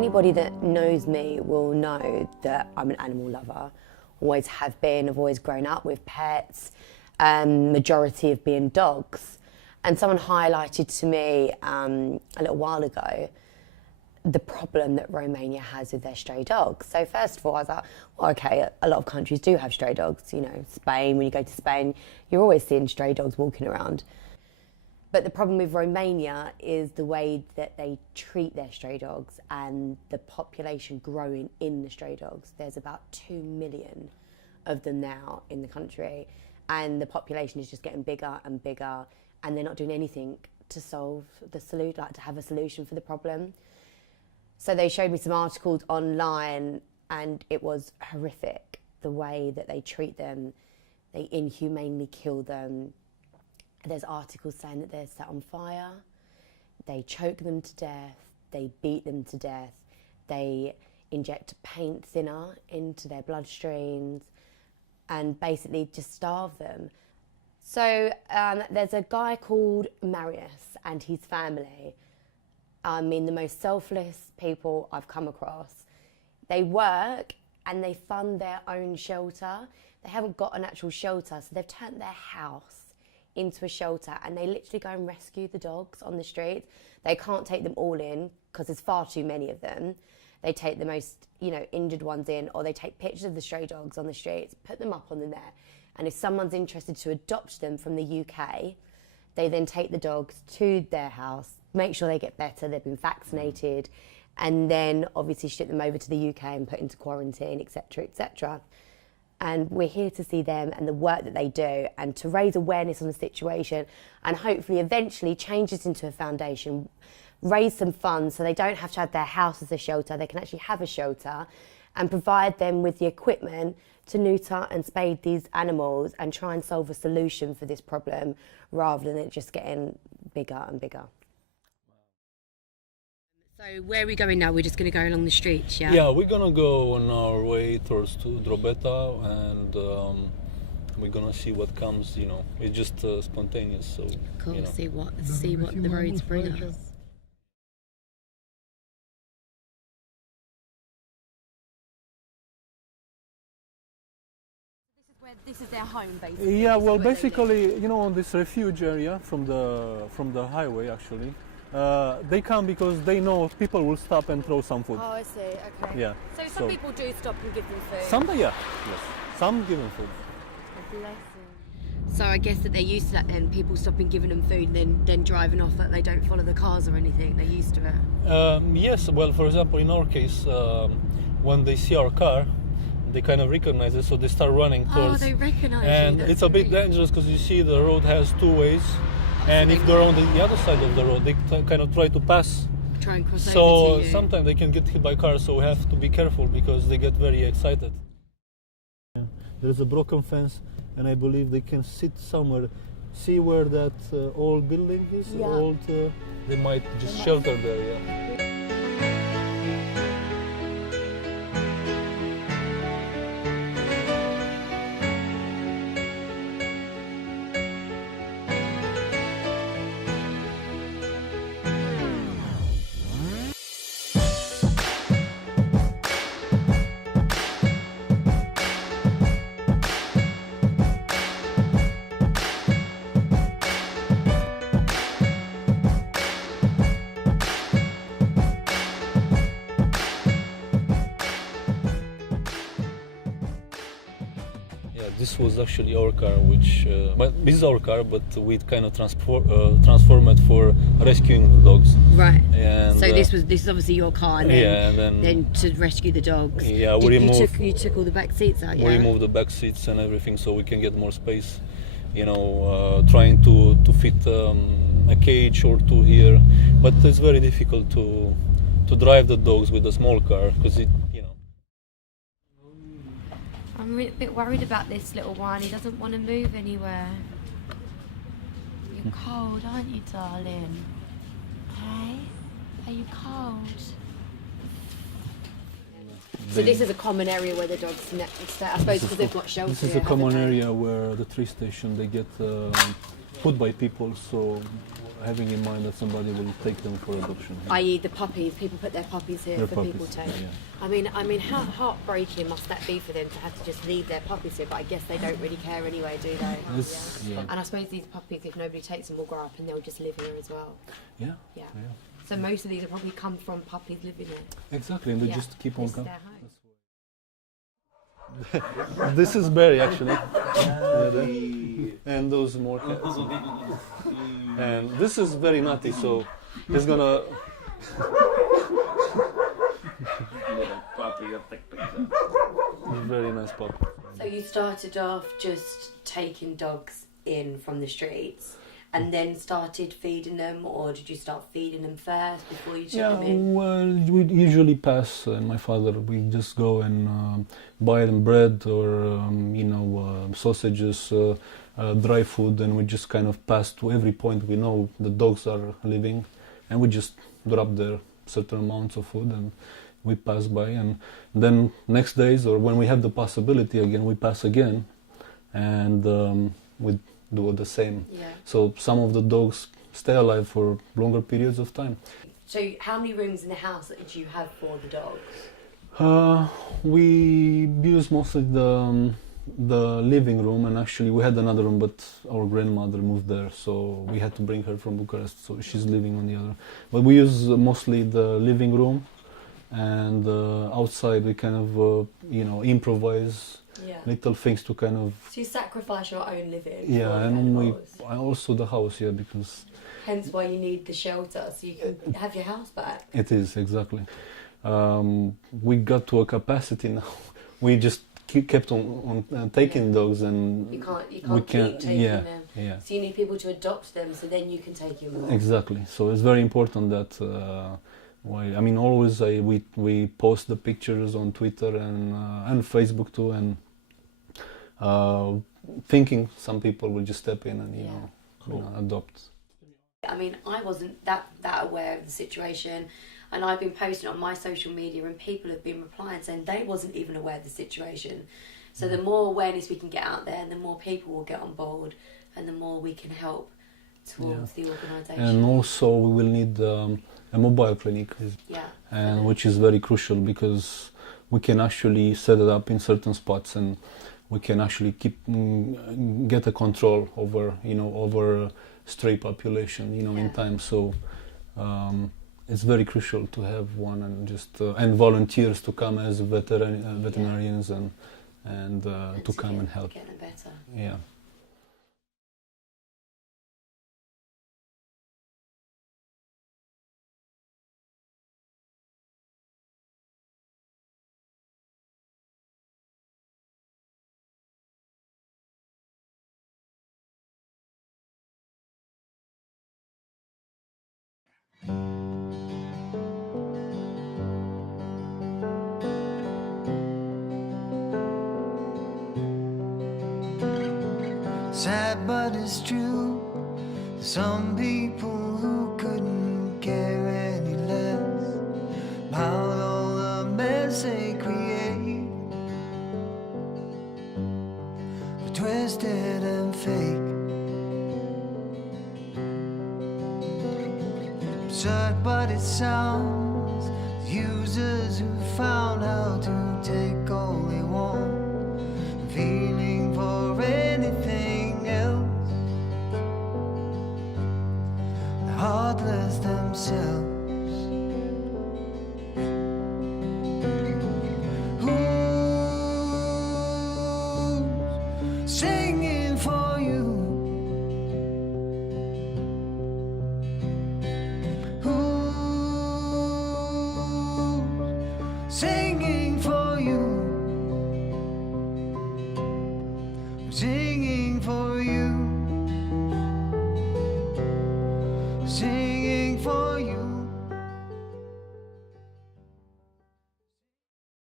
Anybody that knows me will know that I'm an animal lover, always have been. I've always grown up with pets, majority of being dogs. And someone highlighted to me a little while ago the problem that Romania has with their stray dogs. So first of all, I was like, well, okay, a lot of countries do have stray dogs. You know, Spain, when you go to Spain, you're always seeing stray dogs walking around. But the problem with Romania is the way that they treat their stray dogs and the population growing in the stray dogs. There's about 2 million of them now in the country, and the population is just getting bigger and bigger, and they're not doing anything to solve the solution, like to have a solution for the problem. So they showed me some articles online, and it was horrific, the way that they treat them. They inhumanely kill them. There's articles saying that they're set on fire, they choke them to death, they beat them to death, they inject paint thinner into their bloodstreams and basically just starve them. So there's a guy called Marius and his family. I mean, the most selfless people I've come across. They work and they fund their own shelter. They haven't got an actual shelter, so they've turned their house into a shelter, and they literally go and rescue the dogs on the streets. They can't take them all in because there's far too many of them. They take the most, injured ones in, or they take pictures of the stray dogs on the streets, put them up on the net, and if someone's interested to adopt them from the UK, they then take the dogs to their house, make sure they get better, they've been vaccinated, and then obviously ship them over to the UK and put into quarantine, etc., etc. And we're here to see them and the work that they do, and to raise awareness on the situation, and hopefully eventually change this into a foundation, raise some funds so they don't have to have their house as a shelter, they can actually have a shelter, and provide them with the equipment to neuter and spade these animals and try and solve a solution for this problem, rather than it just getting bigger and bigger. So where are we going now? We're just going to go along the streets, yeah? Yeah, we're going to go on our way towards to Drobeta, and we're going to see what comes, It's just spontaneous, so... Cool, see what the roads bring us. This is their home, basically. Yeah, well, basically, on this refuge area from the highway, actually, they come because they know people will stop and throw some food. Oh, I see. Okay. Yeah. So some people do stop and give them food. Some, yes. Some give them food. Bless them. So I guess that they're used to that then, people stopping giving them food, and then driving off, that they don't follow the cars or anything. They're used to it. Yes. Well, for example, in our case, when they see our car, they kind of recognize it, so they start running towards. Oh, they recognize and you. it's a bit dangerous because you see the road has two ways, and if they're on the other side of the road, they kind of try to pass. Try and cross over So to you. sometimes they can get hit by cars, so we have to be careful because they get very excited. There's a broken fence, and I believe they can sit somewhere. See where that old building is? Yeah. They might just shelter there, yeah. This was actually our car, but this is our car, but we kind of transform it for rescuing the dogs. Right. And, so this is obviously your car, and then to rescue the dogs. Yeah, you took all the back seats out. We removed the back seats and everything, so we can get more space. Trying to fit a cage or two here, but it's very difficult to drive the dogs with a small car because I'm a bit worried about this little one. He doesn't want to move anywhere. You're cold, aren't you, darling? Hey? Are you cold? So this is a common area where the dogs stay, I suppose, because they've got shelter. This is a common area where the tree station, they get put by people, so having in mind that somebody will take them for adoption. I.e. the puppies, people put their puppies here Their for puppies, people to... yeah. I mean, how heartbreaking must that be for them to have to just leave their puppies here? But I guess they don't really care anyway, do they? Yeah. And I suppose these puppies, if nobody takes them, will grow up and they'll just live here as well. Yeah. Yeah. So most of these have probably come from puppies living here. Exactly, and they just keep on This is coming. their home. This is Barry, actually. And those more cats. And this is very nutty, so he's gonna... Little puppy. Very nice puppy. So you started off just taking dogs in from the streets and then started feeding them, or did you start feeding them first before you took them in? Well, we usually pass, and my father, we just go and buy them bread or, sausages, dry food, and we just kind of pass to every point we know the dogs are living, and we just drop there certain amounts of food, and we pass by, and then next days, or when we have the possibility again, we pass again, and we do the same. Yeah. So some of the dogs stay alive for longer periods of time. So how many rooms in the house did you have for the dogs? We use mostly the living room, and actually we had another room, but our grandmother moved there, so we had to bring her from Bucharest, so she's living on the other. But we use mostly the living room, and outside we kind of improvise little things to kind of... So you sacrifice your own living? Yeah, for the and animals. also the house, because... Hence why you need the shelter, so you can have your house back. It is, exactly. We got to a capacity now. We just kept on taking dogs, and You can't we keep taking them. Yeah, So you need people to adopt them, so then you can take them. exactly. So it's very important that always we post the pictures on Twitter and Facebook too, and thinking some people will just step in and adopt. I mean, I wasn't that aware of the situation, and I've been posting on my social media, and people have been replying saying they wasn't even aware of the situation. So the more awareness we can get out there, and the more people will get on board, and the more we can help towards the organisation. And also we will need a mobile clinic, and which is very crucial, because we can actually set it up in certain spots, and we can actually get a control over stray population, in time. So it's very crucial to have one, and just and volunteers to come as veterinarians and to come and help. Get them better. Yeah. Sad but it's true, some people who couldn't care any less about all the mess they create. They're twisted and fake, absurd but it sounds. Users who found how to take all they want, feeling for anything else, they're heartless themselves. Who's singing for you? Who's singing for you? Singing for you, singing.